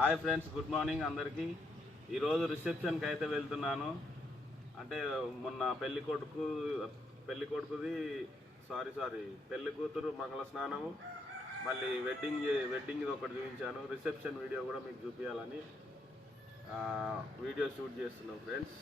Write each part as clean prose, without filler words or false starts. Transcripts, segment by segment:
Hi friends, good morning అందరికీ. ఈరోజు రిసెప్షన్కి అయితే వెళ్తున్నాను. అంటే మొన్న పెళ్లి కూతురు మంగళ స్నానము, మళ్ళీ వెడ్డింగ్ ఒకటి చూపించాను. రిసెప్షన్ వీడియో కూడా మీకు చూపించాలని వీడియో షూట్ చేస్తున్నాం ఫ్రెండ్స్.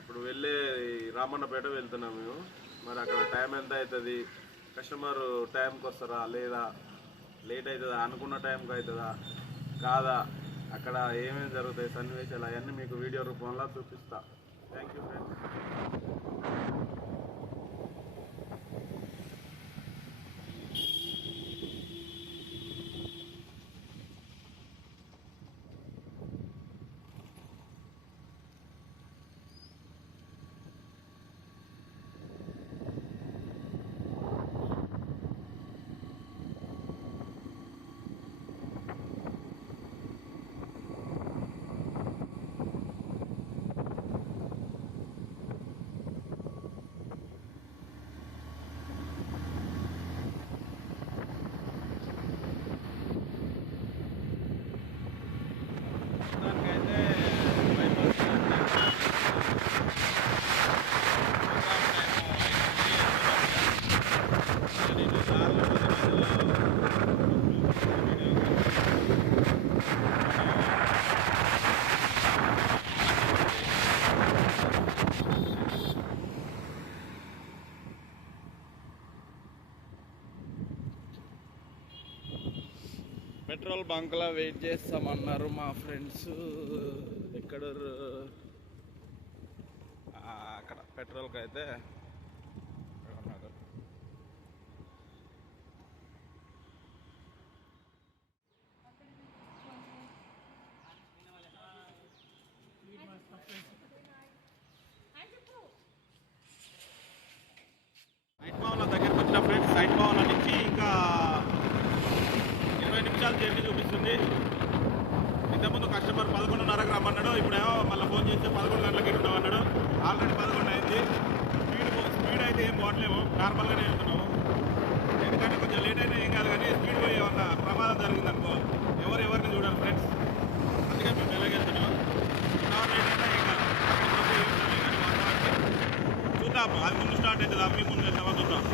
ఇప్పుడు వెళ్ళే రామన్నపేట వెళ్తున్నాం మేము. మరి అక్కడ టైం ఎంత అవుతుంది, కస్టమర్ టైంకి వస్తారా లేదా, లేట్ అవుతుందా, అనుకున్న టైంకి అవుతుందా కాదా, అక్కడ ఏమేమి జరుగుతాయి సన్నివేశాలు అవన్నీ మీకు వీడియో రూపంలో చూపిస్తా. Thank you friends. పెట్రోల్ బంక్లో వెయిట్ చేస్తామన్నారు మా ఫ్రెండ్స్. ఎక్కడ అక్కడ పెట్రోల్కి అయితే ఉన్నారు. సైట్ భవన్ల దగ్గరికి వచ్చిన ఫ్రెండ్స్. సైట్ భవన్ల నుంచి ఇంకా 20 నిమిషాలు జర్నీ చూపిస్తుంది. ఇంతకుముందు కస్టమర్ 11:30కి రమ్మన్నాడు. ఇప్పుడేమో మళ్ళీ ఫోన్ చేస్తే 11 గంటలకి ఉన్నామన్నాడు. ఆల్రెడీ 11 అయింది. స్పీడ్ అయితే ఏం పోవట్లేము, నార్మల్గానే వెళ్తున్నాము. ఎందుకంటే కొంచెం లేట్ అయినా ఏం కాదు, కానీ స్పీడ్ పోయి ఏమన్నా ప్రమాదం జరిగిందనుకో ఎవరిని చూడాలి ఫ్రెండ్స్. అందుకే మేము వెళ్ళగెళ్తున్నాం. 1 అవర్ లేట్ అయినా ఏం కాదు. చూద్దాం, అది ముందు స్టార్ట్ అవుతుందా మీ ముందు వెళ్తామా చూద్దాం.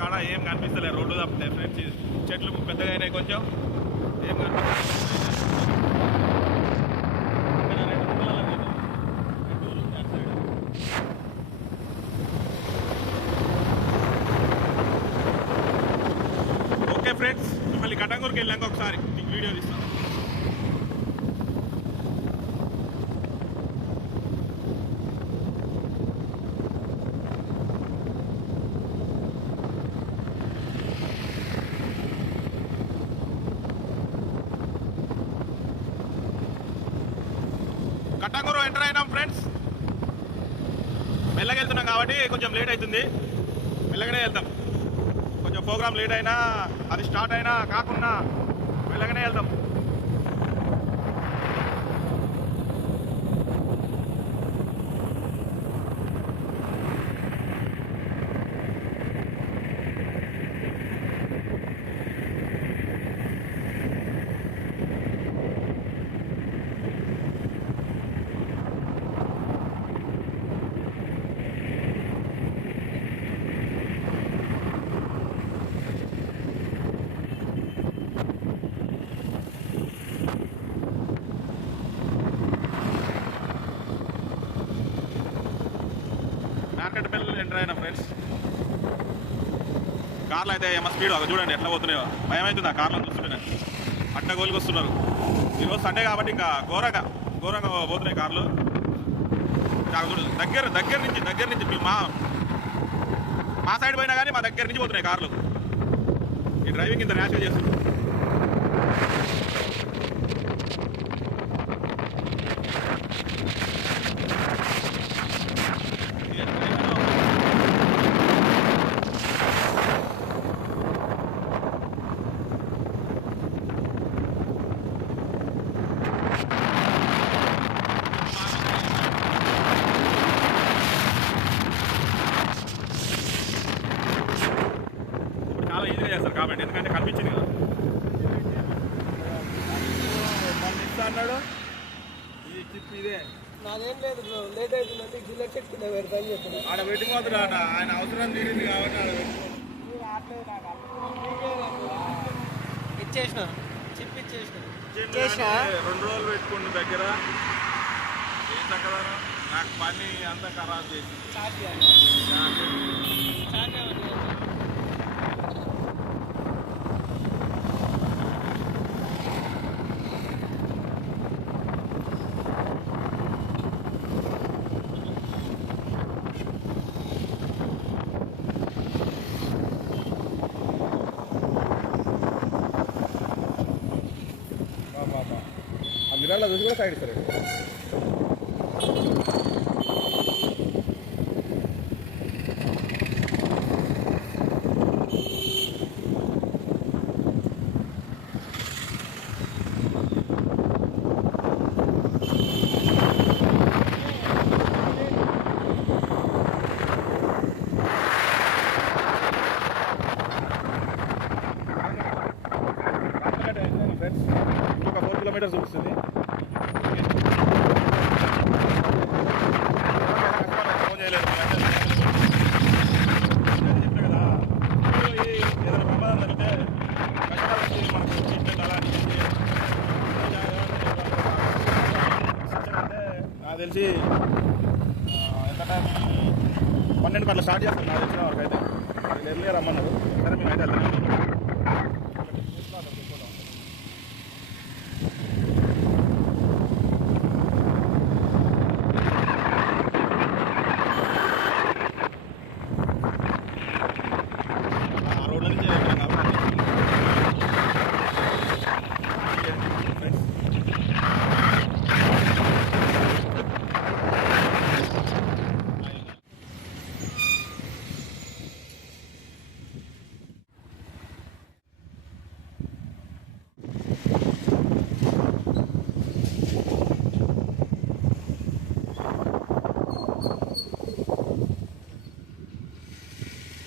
కాడ ఏం కనిపిస్తలేదు, రోడ్డు తప్పితే ఫ్రెండ్స్. చెట్లు పెద్దగా అయినాయి, కొంచెం ఏం కనిపిస్తలేదు. ఓకే ఫ్రెండ్స్, మళ్ళీ కటంగూరుకి వెళ్ళాక ఒకసారి మీకు వీడియో తీస్తాను. కట్టంగూరు ఎంటర్ అయినాం ఫ్రెండ్స్. మెల్లగా వెళ్తున్నాం కాబట్టి కొంచెం లేట్ అవుతుంది. మెల్లగానే వెళ్తాం. కొంచెం ప్రోగ్రామ్ లేట్ అయినా, అది స్టార్ట్ అయినా కాకుండా మెల్లగానే వెళ్తాం. ఎంటర్ అయినా ఫ్రెండ్స్. కార్లు అయితే ఏమో స్పీడ్ చూడండి ఎట్లా పోతున్నాయో, భయం అవుతుంది ఆ కార్లను చూస్తుంటే. అడ్డగోలుకి వస్తున్నారు. ఈరోజు సండే కాబట్టి ఇంకా ఘోరంగా పోతున్నాయి కార్లు. దగ్గర నుంచి మా సైడ్ పోయినా కానీ మా దగ్గర నుంచి పోతున్నాయి కార్లు. ఈ డ్రైవింగ్ ఇంత ర్యాష్గా చేస్తుంది. చాలా ఈజీగా చేస్తారు కాబట్టి, ఎందుకంటే కనిపించింది కదా. అన్నాడు ఈ చిప్ ఇదే నాదేం లేదు బ్రో, లేట్ అవుతుందంటే గిల్లె చెట్టుకుంటే పెడతా అని చెప్పాను. ఆడ పెట్టుకోవద్దు ఆట, ఆయన అవసరం తీరింది కాబట్టి ఆడ ఇచ్చేసిన చిప్ ఇచ్చేసిన 2 రోజులు పెట్టుకుంటు దగ్గర. ఏం చక్కదారా, నాకు పని అంతా ఖరాబ్ చేసి మిర్రర్లో చూసి కూడా సైడ్ ఇస్తారు. ఇంకొక 4 కిలోమీటర్స్ చూపిస్తుంది. ఫోన్ చేయలేదు చెప్పిన కదా, ఏదైనా ప్రమాదం జరిగితే కష్టాలు వచ్చి మనకు ట్రీట్మెంట్ అలాంటి అంటే నాకు తెలిసి ఎంత టైం 12 అట్లా స్టార్ట్ చేస్తాను నాకు తెలిసిన వరకు అయితే. ఎర్లీగా రమ్మన్నారు, సరే మేము అయితే వెళ్తాం.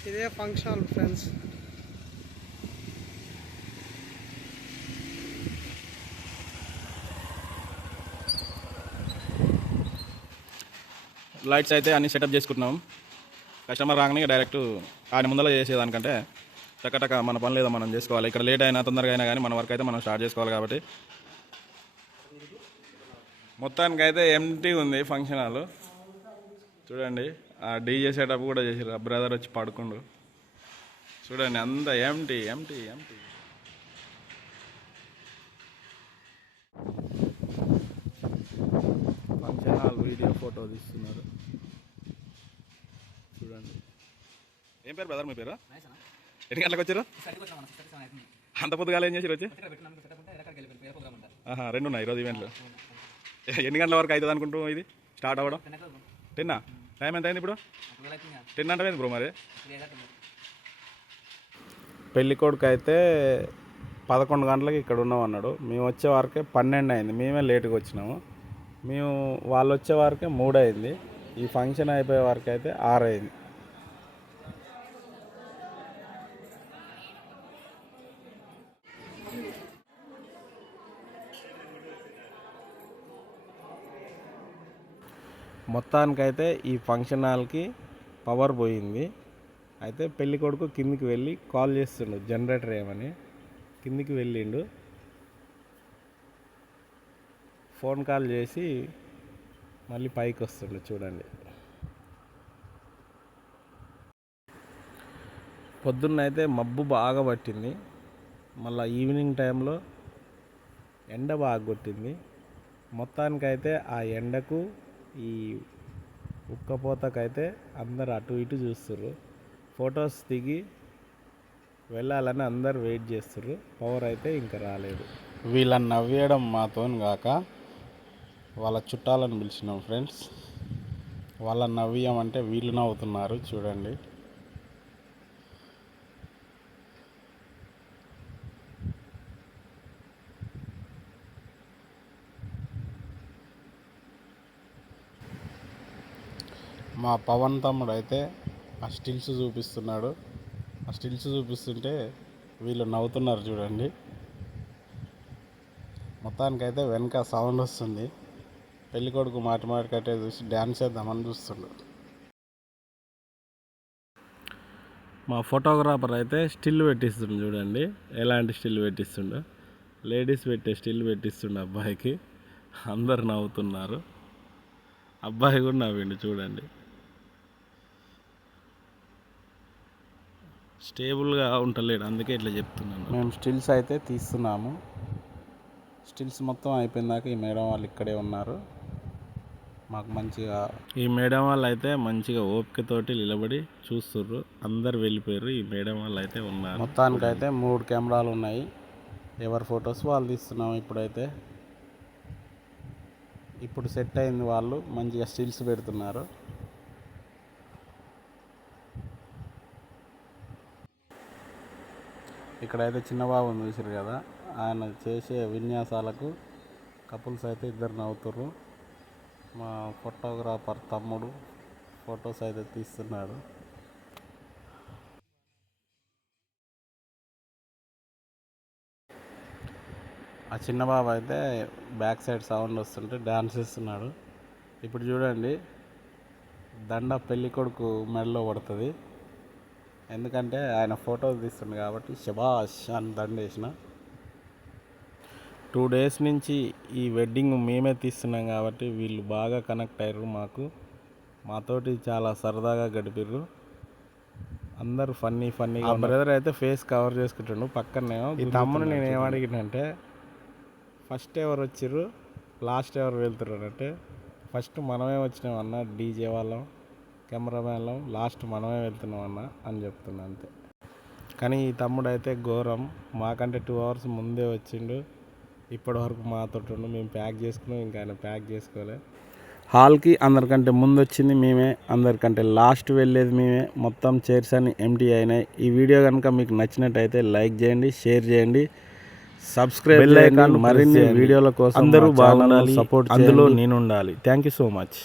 ఇదే ఫంక్షన్ హాల్ ఫ్రెండ్స్. లైట్స్ అయితే అన్ని సెటప్ చేసుకుంటున్నాం. కస్టమర్ రాగానే డైరెక్ట్ ఆయన ముందర చేసేదానికంటే టకటక మన పని లేదా మనం చేసుకోవాలి. ఇక్కడ లేట్ అయినా తొందరగా అయినా కానీ మన వర్క్ అయితే మనం స్టార్ట్ చేసుకోవాలి కాబట్టి. మొత్తానికైతే ఎంటీ ఉంది ఫంక్షన్ హాల్. చూడండి, ఆ డీజే సెటప్ కూడా చేసారు. ఆ బ్రదర్ వచ్చి పడుకుండు. చూడండి, అంత empty empty empty. Function hall video photo తీస్తున్నారు. చూడండి. ఏం పేరు బ్రదర్ మీ పేరు? ఎన్ని గంటలకు వచ్చారు? అంత పొద్దుగాల ఏం చేసారు వచ్చి? 2 ఉన్నాయి ఈరోజు ఈవెంట్లు. ఎన్ని గంటల వరకు అవుతుంది అనుకుంటాం ఇది స్టార్ట్ అవ్వడం? 10. టైం ఎంత అయింది ఇప్పుడు? 10 అంటే బ్రో. మరి పెళ్లి కొడుకు అయితే 11 గంటలకి ఇక్కడ ఉన్నాం అన్నాడు. మేము వచ్చే వరకే 12 అయింది. మేమే లేట్గా వచ్చినాము. వాళ్ళు వచ్చే వరకే 3 అయింది. ఈ ఫంక్షన్ అయిపోయే వరకు అయితే 6 అయింది. మొత్తానికైతే ఈ ఫంక్షన్ హాల్కి పవర్ పోయింది. అయితే పెళ్లి కొడుకు కిందికి వెళ్ళి కాల్ చేస్తుండు, జనరేటర్ ఏమని. కిందికి వెళ్ళిండు, ఫోన్ కాల్ చేసి మళ్ళీ పైకి వస్తుండు. చూడండి, పొద్దున్నైతే మబ్బు బాగా పట్టింది. మళ్ళీ ఈవినింగ్ టైంలో ఎండ బాగా కొట్టింది. మొత్తానికైతే ఆ ఎండకు ఈ ఉక్కపోతకైతే అందరు అటు ఇటు చూస్తుర్రు. ఫొటోస్ దిగి వెళ్ళాలని అందరు వెయిట్ చేస్తారు. పవర్ అయితే ఇంకా రాలేదు. వీళ్ళని నవ్వేయడం మాతోని కాక వాళ్ళ చుట్టాలను పిలిచినాం ఫ్రెండ్స్. వాళ్ళని నవ్వియమంటే వీళ్ళు నవ్వుతున్నారు చూడండి. మా పవన్ తమ్ముడు అయితే ఆ స్టిల్స్ చూపిస్తున్నాడు. ఆ స్టిల్స్ చూపిస్తుంటే వీళ్ళు నవ్వుతున్నారు చూడండి. మొత్తానికైతే వెనక సౌండ్ వస్తుంది. పెళ్ళికొడుకు మాటి కట్టే చూసి డ్యాన్స్ చేద్దామని చూస్తుండు. మా ఫోటోగ్రాఫర్ అయితే స్టిల్ పెట్టిస్తుండు చూడండి. ఎలాంటి స్టిల్ పెట్టిస్తుండో, లేడీస్ పెట్టే స్టిల్ పెట్టిస్తుండు అబ్బాయికి. అందరు నవ్వుతున్నారు. అబ్బాయి కూడా నవ్విండు చూడండి. స్టేబుల్గా ఉంటలేడు, అందుకే ఇట్లా చెప్తున్నాను. మేము స్టిల్స్ అయితే తీస్తున్నాము. స్టిల్స్ మొత్తం అయిపోయిందాక ఈ మేడం వాళ్ళు ఇక్కడే ఉన్నారు. మాకు మంచిగా ఈ మేడం వాళ్ళు అయితే మంచిగా ఓపికతోటి నిలబడి చూస్తుర్రు. అందరు వెళ్ళిపోయారు. ఈ మేడం వాళ్ళు అయితే ఉన్నారు. మొత్తానికైతే 3 కెమెరాలు ఉన్నాయి. ఎవరి ఫొటోస్ వాళ్ళు తీస్తున్నాము. ఇప్పుడు సెట్ అయింది. వాళ్ళు మంచిగా స్టిల్స్ పెడుతున్నారు. ఇక్కడైతే చిన్న బాబుని చూసారు కదా, ఆయన చేసే విన్యాసాలకు కపుల్స్ అయితే ఇద్దరు నవ్వుతుర్రు. మా ఫోటోగ్రాఫర్ తమ్ముడు ఫొటోస్ అయితే తీస్తున్నాడు. ఆ చిన్న బాబు అయితే బ్యాక్ సైడ్ సౌండ్ వస్తుంటే డ్యాన్స్ చేస్తున్నాడు. ఇప్పుడు చూడండి, దండ పెళ్ళి కొడుకు మెడలో పడుతుంది. ఎందుకంటే ఆయన ఫోటోలు తీస్తుండు కాబట్టి శబాష్ అని దండ వేసిన. 2 days నుంచి ఈ వెడ్డింగ్ మేమే తీస్తున్నాం కాబట్టి వీళ్ళు బాగా కనెక్ట్ అయ్యారు. మాతోటి చాలా సరదాగా గడిపిర్రు. అందరూ ఫన్నీగా. బ్రదర్ అయితే ఫేస్ కవర్ చేసుకుంటుండు. పక్కనే ఈ తమ్ముని నేను ఏమడిగినంటే, ఫస్ట్ ఎవరు వచ్చిర్రు, లాస్ట్ ఎవరు వెళ్తున్నారు అంటే, ఫస్ట్ మనమే వచ్చినామన్నా డీజే వాళ్ళం, కెమెరామ్యాన్లం, లాస్ట్ మనమే వెళ్తున్నామన్నా అని చెప్తున్నా అంతే. కానీ ఈ తమ్ముడు అయితే ఘోరం. మాకంటే 2 hours ముందే వచ్చిండు. ఇప్పటివరకు మాతో మేము ప్యాక్ చేసుకున్నాం. ఇంకా ఆయన ప్యాక్ చేసుకోలే. హాల్కి అందరికంటే ముందు వచ్చింది మేమే, అందరికంటే లాస్ట్ వెళ్ళేది మేమే. మొత్తం చైర్స్ అన్ని ఎంటీ అయినాయి. ఈ వీడియో కనుక మీకు నచ్చినట్టయితే లైక్ చేయండి, షేర్ చేయండి, సబ్స్క్రైబ్ చేయండి. మరిన్ని వీడియోల కోసం అందరూ బాగుండాలి, సపోర్ట్ అందులో నేను ఉండాలి. Thank you so much.